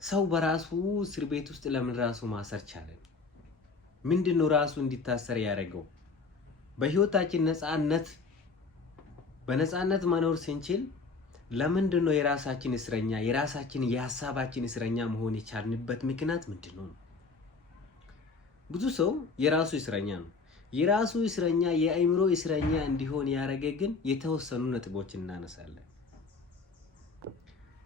ሰው በራሱ እስር ቤት ውስጥ ለምን ራሱ ማሰር ቻለ? ምንድነው ራሱ እንዲታሰር ያደረገው? በህይወታችን በነፃነት መኖር ስንችል ለምንድነው የራሳችን እስረኛ የራሳችን የሐሳባችን እስረኛ መሆን የቻልንበት ምክንያት ምንድነው? ብዙ ሰው የራሱ እስረኛ ነው። የራሱ እስረኛ የአእምሮ እስረኛ እንዲሆን ያደረገ ግን የተወሰኑ ነጥቦች እናነሳለን።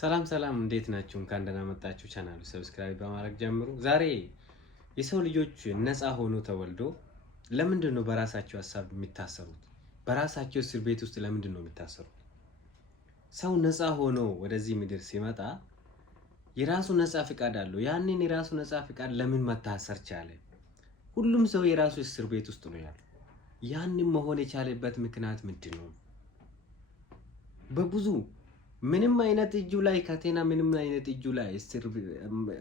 ሰላም እንዴት ናችሁ? እንኳን ደህና መጣችሁ። ቻናሉ ሰብስክራይብ በማድረግ ጀምሩ። ዛሬ የሰው ልጆች ነፃ ሆኖ ተወልዶ ለምንድን ነው በራሳቸው ሐሳብ የሚታሰሩት? በራሳቸው እስር ቤት ውስጥ ለምንድን ነው የሚታሰሩት? ሰው ነፃ ሆኖ ወደዚህ ምድር ሲመጣ የራሱ ነፃ ፍቃድ አለው። ያንን የራሱ ነፃ ፍቃድ ለምን መታሰር ቻለ? ሁሉም ሰው የራሱ እስር ቤት ውስጥ ነው ያለው። ያንን መሆን የቻለበት ምክንያት ምንድን ነው? በብዙ ምንም አይነት እጁ ላይ ካቴና ምንም አይነት እጁ ላይ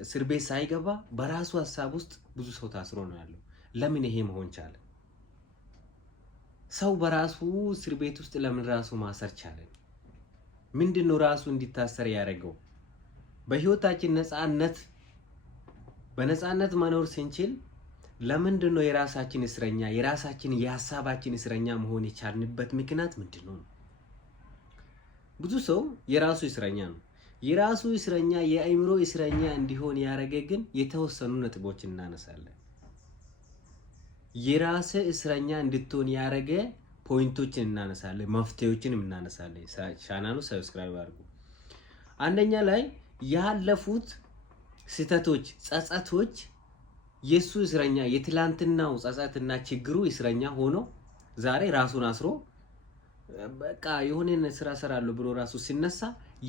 እስር ቤት ሳይገባ በራሱ ሐሳብ ውስጥ ብዙ ሰው ታስሮ ነው ያለው። ለምን ይሄ መሆን ቻለ? ሰው በራሱ እስር ቤት ውስጥ ለምን ራሱ ማሰር ቻለ? ምንድነው ራሱ እንዲታሰር ያደረገው? በህይወታችን በነፃነት መኖር ስንችል ለምንድነው የራሳችን እስረኛ የራሳችን የሐሳባችን እስረኛ መሆን የቻልንበት ምክንያት ምንድነው? ብዙ ሰው የራሱ እስረኛ ነው። የራሱ እስረኛ የአእምሮ እስረኛ እንዲሆን ያደረገ ግን የተወሰኑ ነጥቦች እናነሳለን። የራስ እስረኛ እንድትሆን ያደረገ ፖይንቶችን እናነሳለን፣ መፍትሄዎችንም እናነሳለን። ቻናሉ ሰብስክራይብ አድርጉ። አንደኛ ላይ ያለፉት ስህተቶች፣ ጸጸቶች የሱ እስረኛ የትላንትናው ጸጸትና ችግሩ እስረኛ ሆኖ ዛሬ ራሱን አስሮ በቃ የሆነን ስራ ሰራለሁ ብሎ ራሱ ሲነሳ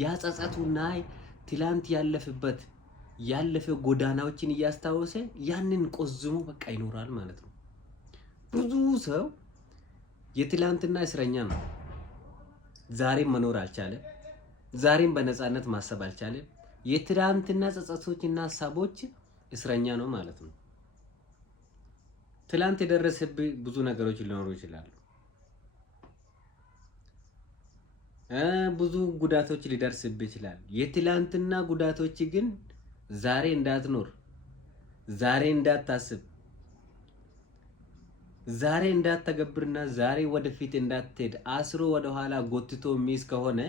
ያጸጸቱና ትላንት ያለፈ ጎዳናዎችን እያስታወሰ ያንን ቆዝሞ በቃ ይኖራል ማለት ነው። ብዙ ሰው የትላንትና እስረኛ ነው። ዛሬም መኖር አልቻለም። ዛሬም በነፃነት ማሰብ አልቻለም። የትላንትና ጸጸቶችና ሀሳቦች እስረኛ ነው ማለት ነው። ትላንት የደረሰብህ ብዙ ነገሮች ሊኖሩ ይችላሉ። ብዙ ጉዳቶች ሊደርስብህ ይችላል። የትላንትና ጉዳቶች ግን ዛሬ እንዳትኖር፣ ዛሬ እንዳታስብ፣ ዛሬ እንዳትተገብርና ዛሬ ወደፊት እንዳትሄድ አስሮ ወደኋላ ጎትቶ የሚይዝ ከሆነ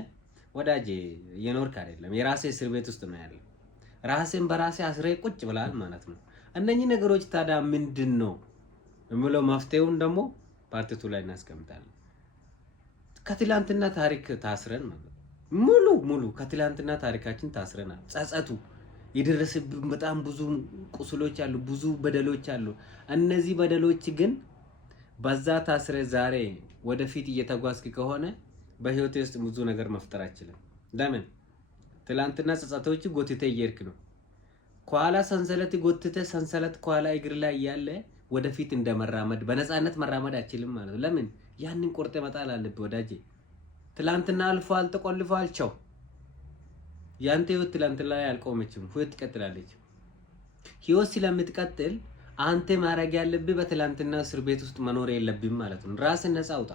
ወዳጄ የኖርክ አይደለም። የራሴ እስር ቤት ውስጥ ነው ያለው። ራሴን በራሴ አስሬ ቁጭ ብላል ማለት ነው። እነኚህ ነገሮች ታዲያ ምንድን ነው የምለው መፍትሄውን ደግሞ ፓርት 2 ላይ እናስቀምጣለን። ከትላንትና ታሪክ ታስረን ማለት ሙሉ ከትላንትና ታሪካችን ታስረናል። ጸጸቱ የደረሰብን በጣም ብዙ ቁስሎች አሉ፣ ብዙ በደሎች አሉ። እነዚህ በደሎች ግን በዛ ታስረ ዛሬ ወደፊት እየተጓዝክ ከሆነ በህይወት ውስጥ ብዙ ነገር መፍጠር አችልም። ለምን? ትላንትና ጸጸቶች ጎትተ እየሄድክ ነው። ከኋላ ሰንሰለት ጎትተ ሰንሰለት ከኋላ እግር ላይ ያለ ወደፊት እንደመራመድ በነፃነት መራመድ አችልም ማለት ነው። ለምን? ያንን ቆርጠ መጣል አለብህ ወዳጄ። ትላንትና አልፏል፣ ተቆልፏል፣ ቻው። ያንተ ህይወት ትላንት ላይ አልቆመችም፣ ህይወት ትቀጥላለች። ህይወት ስለምትቀጥል አንተ ማድረግ ያለብህ በትላንትና እስር ቤት ውስጥ መኖር የለብህም ማለት ነው። ራስን ነፃ አውጣ።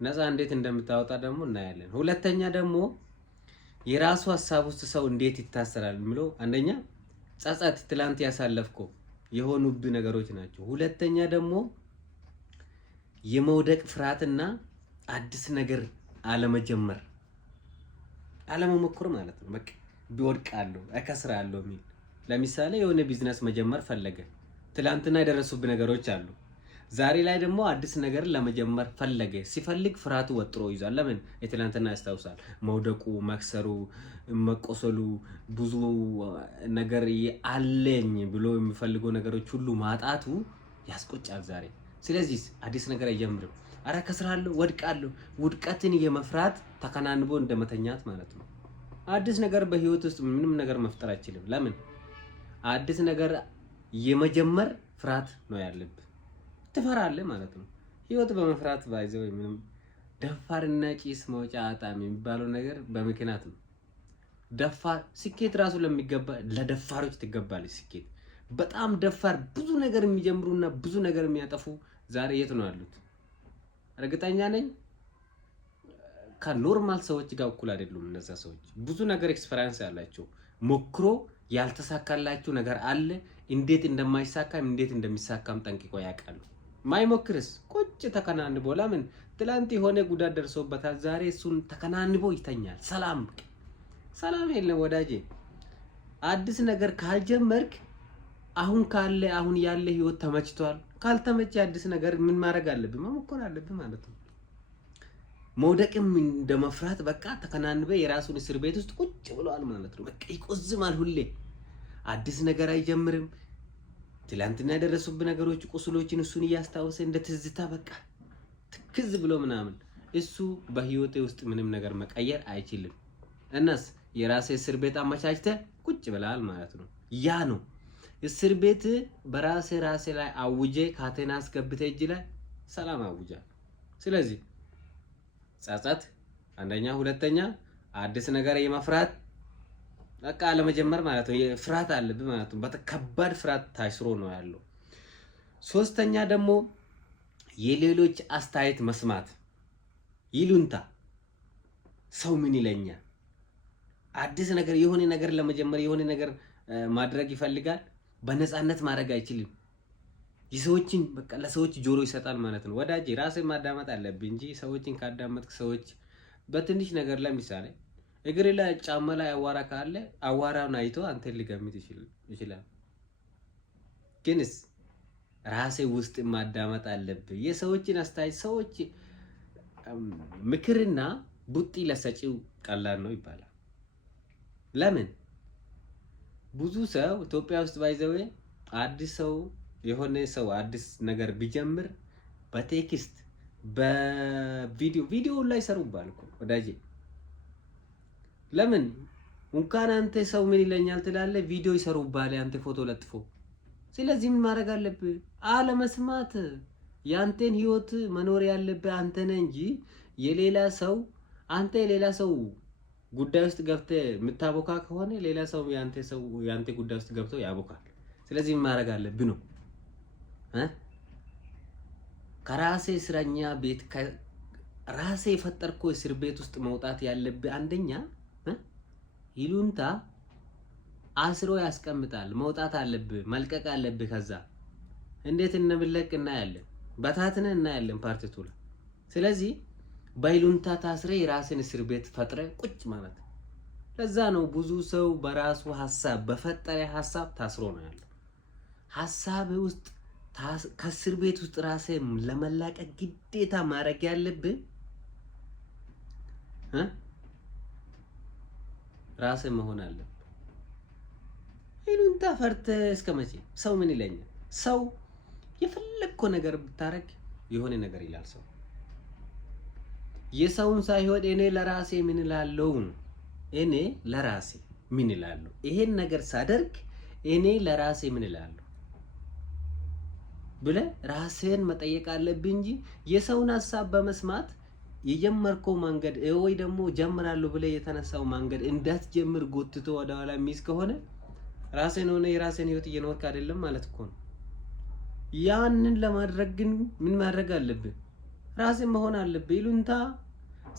ነፃ እንዴት እንደምታወጣ ደግሞ እናያለን። ሁለተኛ ደግሞ የራሱ ሐሳብ ውስጥ ሰው እንዴት ይታሰራል የሚለው አንደኛ ጸጸት፣ ትላንት ያሳለፍከው የሆኑብህ ነገሮች ናቸው። ሁለተኛ ደግሞ የመውደቅ ፍርሃትና አዲስ ነገር አለመሞከር ማለት ነው። በቃ ቢወድቃለሁ እከስራለሁ የሚል ለምሳሌ የሆነ ቢዝነስ መጀመር ፈለገ። ትላንትና የደረሱብህ ነገሮች አሉ። ዛሬ ላይ ደግሞ አዲስ ነገር ለመጀመር ፈለገ። ሲፈልግ ፍርሃቱ ወጥሮ ይዟል። ለምን? የትላንትና ያስታውሳል። መውደቁ፣ መክሰሩ፣ መቆሰሉ፣ ብዙ ነገር አለኝ ብሎ የሚፈልገው ነገሮች ሁሉ ማጣቱ ያስቆጫል ዛሬ። ስለዚህ አዲስ ነገር አይጀምርም። አረ ከስራለሁ፣ ወድቃለሁ። ውድቀትን የመፍራት ተከናንቦ እንደመተኛት ማለት ነው። አዲስ ነገር በህይወት ውስጥ ምንም ነገር መፍጠር አይችልም። ለምን? አዲስ ነገር የመጀመር ፍርሃት ነው ያለብህ። ትፈራለህ ማለት ነው። ህይወት በመፍራት ባይዘው ምንም ደፋርና ጭስ መውጫ አጣም የሚባለው ነገር በምክንያት ነው። ደፋር ስኬት ራሱ ለደፋሮች ትገባለች። ስኬት በጣም ደፋር ብዙ ነገር የሚጀምሩና ብዙ ነገር የሚያጠፉ ዛሬ የት ነው ያሉት? እርግጠኛ ነኝ ከኖርማል ሰዎች ጋር እኩል አይደሉም። እነዛ ሰዎች ብዙ ነገር ኤክስፐሪንስ ያላቸው ሞክሮ ያልተሳካላችሁ ነገር አለ። እንዴት እንደማይሳካም እንዴት እንደሚሳካም ጠንቅቆ ያውቃሉ። ማይሞክርስ ቁጭ ተከናንቦ ለምን ትላንት የሆነ ጉዳት ደርሶበታል። ዛሬ እሱን ተከናንቦ ይተኛል። ሰላም የለም ወዳጄ። አዲስ ነገር ካልጀመርክ አሁን ያለ ህይወት ተመችቷል። ካልተመቸ አዲስ ነገር ምን ማድረግ አለብህ? መሞከር አለብህ ማለት ነው። መውደቅም እንደመፍራት በቃ ተከናንበ የራሱን እስር ቤት ውስጥ ቁጭ ብሏል ማለት ነው። በቃ ይቆዝማል። ሁሌ አዲስ ነገር አይጀምርም። ትላንትና ያደረሱብህ ነገሮች ቁስሎችን እሱን እያስታወሰ እንደ ትዝታ በቃ ትክዝ ብሎ ምናምን እሱ በህይወቴ ውስጥ ምንም ነገር መቀየር አይችልም። እናስ የራሴ እስር ቤት አመቻችተህ ቁጭ ብለሃል ማለት ነው። ያ ነው እስር ቤት ራሴ ላይ አውጄ ካቴና አስገብተህ እጅ ላይ ሰላም አውጃ። ስለዚህ ጸጸት አንደኛ፣ ሁለተኛ አዲስ ነገር የመፍራት በቃ ለመጀመር ማለት ነው። ፍርሃት አለብህ ማለት ነው። በተከባድ ፍርሃት ታስሮ ነው ያለው። ሶስተኛ ደግሞ የሌሎች አስተያየት መስማት፣ ይሉንታ፣ ሰው ምን ይለኛል። አዲስ ነገር የሆነ ነገር ለመጀመር የሆነ ነገር ማድረግ ይፈልጋል። በነፃነት ማድረግ አይችልም። የሰዎችን በቃ ለሰዎች ጆሮ ይሰጣል ማለት ነው። ወዳጄ ራስን ማዳመጥ አለብህ እንጂ ሰዎችን ካዳመጥክ ሰዎች በትንሽ ነገር ላይ ምሳሌ እግር ላይ ጫማ ላይ አዋራ ካለ አዋራውን አይቶ አንተን ሊገምት ይችላል። ግንስ ራሴ ውስጥ ማዳመጥ አለብህ። የሰዎችን አስተያየት ሰዎች ምክርና ቡጢ ለሰጪው ቀላል ነው ይባላል። ለምን ብዙ ሰው ኢትዮጵያ ውስጥ ባይዘው አዲስ ሰው የሆነ ሰው አዲስ ነገር ቢጀምር በቴክስት በቪዲዮ ላይ ሰሩባል እኮ ወዳጄ። ለምን እንኳን አንተ ሰው ምን ይለኛል ትላለህ፣ ቪዲዮ ይሰሩባል አንተ ፎቶ ለጥፎ። ስለዚህ ምን ማድረግ አለብህ? አለመስማት። ያንተን ህይወት መኖር ያለብህ አንተ ነህ እንጂ የሌላ ሰው አንተ የሌላ ሰው ጉዳይ ውስጥ ገብተህ የምታቦካ ከሆነ ሌላ ሰው ያንተ ጉዳይ ውስጥ ገብቶ ያቦካል። ስለዚህ ምን ማድረግ አለብህ ነው ከራሴ እስረኛ ቤት ራሴ የፈጠርኩ እስር ቤት ውስጥ መውጣት ያለብህ አንደኛ ይሉንታ አስሮ ያስቀምጣል። መውጣት አለብህ፣ መልቀቅ አለብህ። ከዛ እንዴት እንብለቅ እናያለን፣ በታትነ እናያለን ፓርቲቱ ላይ። ስለዚህ በይሉንታ ታስረ የራስን እስር ቤት ፈጥረ ቁጭ ማለት። ለዛ ነው ብዙ ሰው በራሱ ሐሳብ በፈጠረ ሐሳብ ታስሮ ነው ያለው። ሐሳብ ውስጥ ከእስር ቤት ውስጥ ራስን ለመላቀቅ ግዴታ ማድረግ ያለብህ ራስን መሆን አለብህ። ይሉንታ ፈርተህ እስከ መቼ? ሰው ምን ይለኛል? ሰው የፈለግከው ነገር ብታረግ የሆነ ነገር ይላል ሰው። የሰውን ሳይሆን እኔ ለራሴ ምን እላለሁ ነው። እኔ ለራሴ ምን እላለሁ? ይሄን ነገር ሳደርግ እኔ ለራሴ ምን እላለሁ ብለህ ራስህን መጠየቅ አለብህ እንጂ የሰውን ሐሳብ በመስማት የጀመርከው መንገድ ወይ ደግሞ ጀምራለሁ ብለህ የተነሳው መንገድ እንዳትጀምር ጎትቶ ወደ ኋላ የሚይዝ ከሆነ ራስህን ሆነ የራስህን ህይወት እየኖርክ አይደለም ማለት እኮ ነው። ያንን ለማድረግ ግን ምን ማድረግ አለብህ? ራስህን መሆን አለብህ። ይሉንታ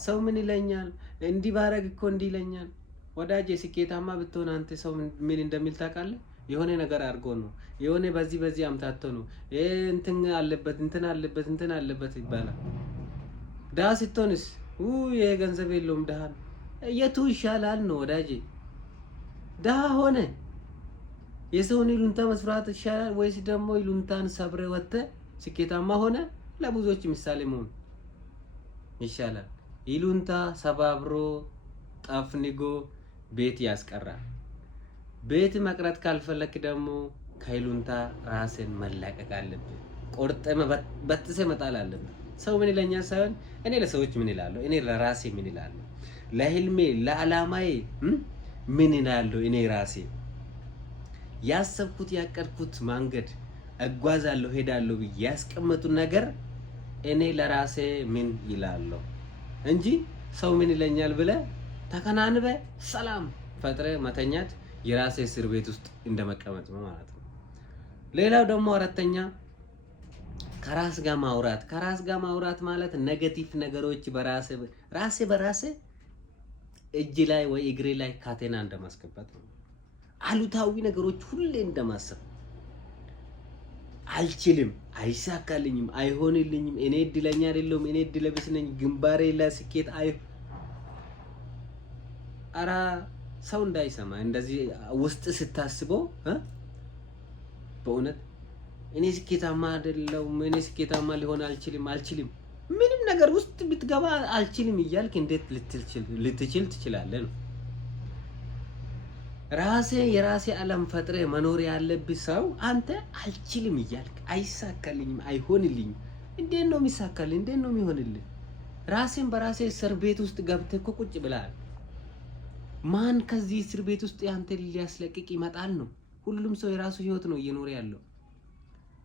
ሰው ምን ይለኛል፣ እንዲህ ባረግ እኮ እንዲህ ይለኛል። ወዳጄ ስኬታማ ብትሆን አንተ ሰው ምን እንደሚል ታውቃለህ? የሆነ ነገር አድርጎ ነው፣ የሆነ በዚህ አምታቶ ነው፣ እንትን አለበት ይባላል። ድሀ ስትሆንስ ይሄ ገንዘብ የለውም ድሀ ነው። የቱ ይሻላል ነው ወዳጄ? ድሀ ሆነ የሰውን ይሉንታ መስራት ይሻላል ወይስ ደግሞ ይሉንታን ሰብረ ወጥተህ ስኬታማ ሆነ ለብዙዎች ምሳሌ መሆን ይሻላል? ይሉንታ ሰባብሮ ጠፍንጎ ቤት ያስቀራል። ቤት መቅረት ካልፈለክ ደግሞ ከይሉንታ ራስን መላቀቅ አለብህ። ቆርጠህ በጥሰህ መጣል አለብህ። ሰው ምን ይለኛል ሳይሆን እኔ ለሰዎች ምን እላለሁ፣ እኔ ለራሴ ምን እላለሁ፣ ለህልሜ ለዓላማዬ ምን እላለሁ። እኔ ራሴ ያሰብኩት ያቀድኩት መንገድ እጓዛለሁ ሄዳለሁ ብዬ ያስቀመጡት ነገር እኔ ለራሴ ምን ይላለሁ እንጂ ሰው ምን ይለኛል ብለህ ተከናንበህ ሰላም ፈጥረህ መተኛት የራሴ እስር ቤት ውስጥ እንደመቀመጥ ነው ማለት ነው። ሌላው ደግሞ አራተኛ ከራስ ጋር ማውራት ማለት ኔጌቲቭ ነገሮች በራሴ እጅ ላይ ወይ እግሬ ላይ ካቴና እንደማስገባት ነው። አሉታዊ ነገሮች ሁሌ እንደማሰብ አልችልም፣ አይሳካልኝም፣ አይሆንልኝም፣ እኔ እድለኛ አይደለሁም፣ እኔ እድለቢስ ነኝ፣ ግንባሬ ለስኬት አራ ሰው እንዳይሰማ እንደዚህ ውስጥ ስታስበው በእውነት እኔ ስኬታማ አይደለሁም፣ እኔ ስኬታማ ሊሆን አልችልም ምንም ነገር ውስጥ ብትገባ አልችልም እያልክ እንዴት ልትችል ትችላለህ ነው። የራሴ ዓለም ፈጥሬ መኖር ያለብህ ሰው አንተ አልችልም እያልክ አይሳካልኝም፣ አይሆንልኝም። እንዴት ነው የሚሳካልኝ? እንዴት ነው የሚሆንልኝ? ራሴን በራሴ እስር ቤት ውስጥ ገብተህ እኮ ቁጭ ብለሃል። ማን ከዚህ እስር ቤት ውስጥ ያንተ ሊያስለቅቅ ይመጣል ነው? ሁሉም ሰው የራሱ ህይወት ነው እየኖረ ያለው።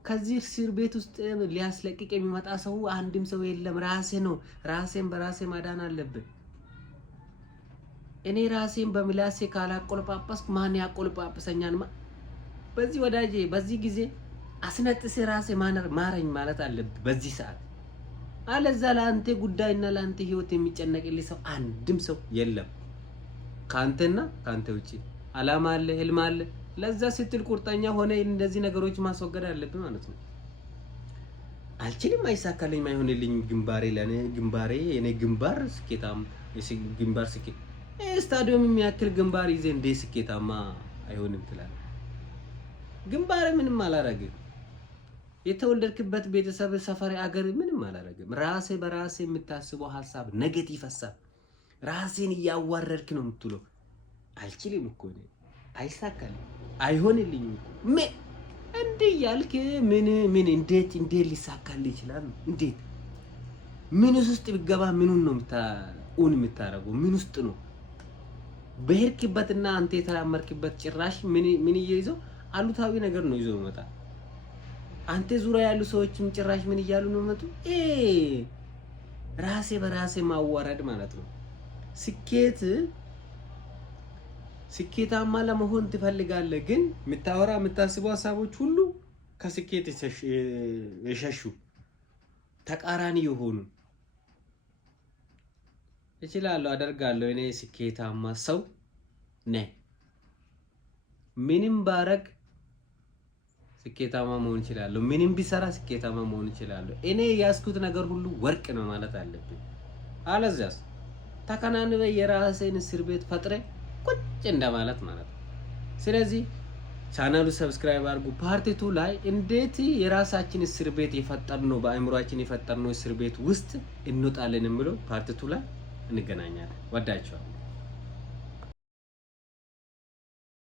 ከዚህ እስር ቤት ውስጥ ሊያስለቅቅ የሚመጣ ሰው አንድም ሰው የለም። ራሴ ነው። ራሴን በራሴ ማዳን አለብን። እኔ ራሴን በምላሴ ካላቆለጳጰስኩ ማን ያቆለጳጰሰኛል? በዚህ ወዳጄ በዚህ ጊዜ አስነጥሴ ራሴ ማረኝ ማለት አለብህ በዚህ ሰዓት። አለዛ ለአንተ ጉዳይና ለአንተ ህይወት የሚጨነቅልህ ሰው አንድም ሰው የለም። ካንተና ካንተ ውጪ አላማ አለ፣ ህልም አለ። ለዛ ስትል ቁርጠኛ ሆነ እንደዚህ ነገሮች ማስወገድ አለብህ ማለት ነው። አልችልም፣ አይሳካልኝም፣ አይሆንልኝም፣ ግንባሬ የኔ ግንባር ስኬታማ ግንባር ስኬት ስታዲየም የሚያክል ግንባር ይዘህ እንደ ስኬታማ አይሆንም ትላለህ። ግንባር ምንም አላረግም። የተወለድክበት ቤተሰብ፣ ሰፈር፣ አገር ምንም አላረግም። ራሴ በራሴ የምታስበው ሀሳብ ኔጌቲቭ ሀሳብ ራሴን እያዋረድክ ነው የምትለው። አልችልም እኮ ነው፣ አይሳካልኝ፣ አይሆንልኝም እኮ እንዴ ያልክ ምን እንዴት ሊሳካልህ ይችላል? እንዴት ምን ውስጥ ቢገባ ምኑን ነው የምታረገው? ምን ውስጥ ነው በሄድክበትና አንተ የተራመድክበት ጭራሽ ምን ይይዘው አሉታዊ ነገር ነው ይዞ መጣ። አንተ ዙሪያ ያሉ ሰዎችም ጭራሽ ምን እያሉ ነው መጡ? ራሴ በራሴ ማዋረድ ማለት ነው። ስኬታማ ለመሆን ትፈልጋለህ፣ ግን የምታስበው ሀሳቦች ሁሉ ከስኬት የሸሹ ተቃራኒ የሆኑ እችላለሁ፣ አደርጋለሁ፣ እኔ ስኬታማ ሰው ነኝ፣ ምንም ባረግ ስኬታማ መሆን እችላለሁ፣ ምንም ቢሰራ ስኬታማ መሆን እችላለሁ፣ እኔ ያስኩት ነገር ሁሉ ወርቅ ነው ማለት አለብኝ። አለዚያስ ተከናንበ የራስህን እስር ቤት ፈጥረ ቁጭ እንደማለት ማለት ነው። ስለዚህ ቻናሉ ሰብስክራይብ አድርጉ። ፓርት 2 ላይ እንዴት የራሳችን እስር ቤት የፈጠርነው በአእምሮአችን የፈጠርነው እስር ቤት ውስጥ እንወጣለን የሚለው ፓርት 2 ላይ እንገናኛለን። ወዳችኋለሁ።